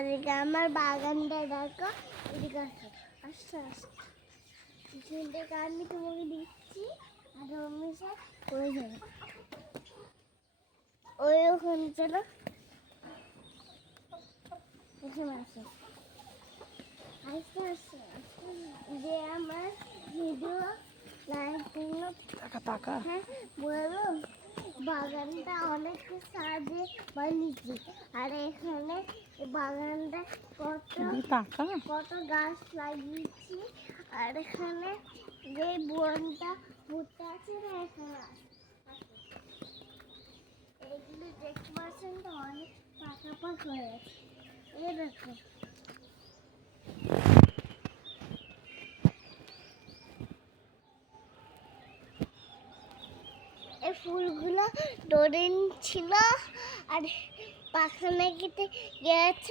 আর এদিকে আমার বাগানটা দেখো, এদিকে আসো, আস্তে আস্তে এখান থেকে আমি তোমাকে দিচ্ছি। আর আমি সব ওই যাবো, ওই ওখানে চলো, এখানে আসো, আস্তে আস্তে যে আমার ভিডিও লাইক দিল। টাকা হ্যাঁ বলো, বাগানটা অনেক সাজে বানিয়েছি। আর এখানে বাগানটা কত কত গাছ লাগিয়েছি। আর এখানে যে বনটা ভুট্টা আছে না, এখানে এগুলো দেখতে পাচ্ছেন তো, অনেক পাকা পাক হয়ে আছে। এই দেখো, এই ফুলগুলো ডোরেন ছিল আর পাখানা কেটে গেছে।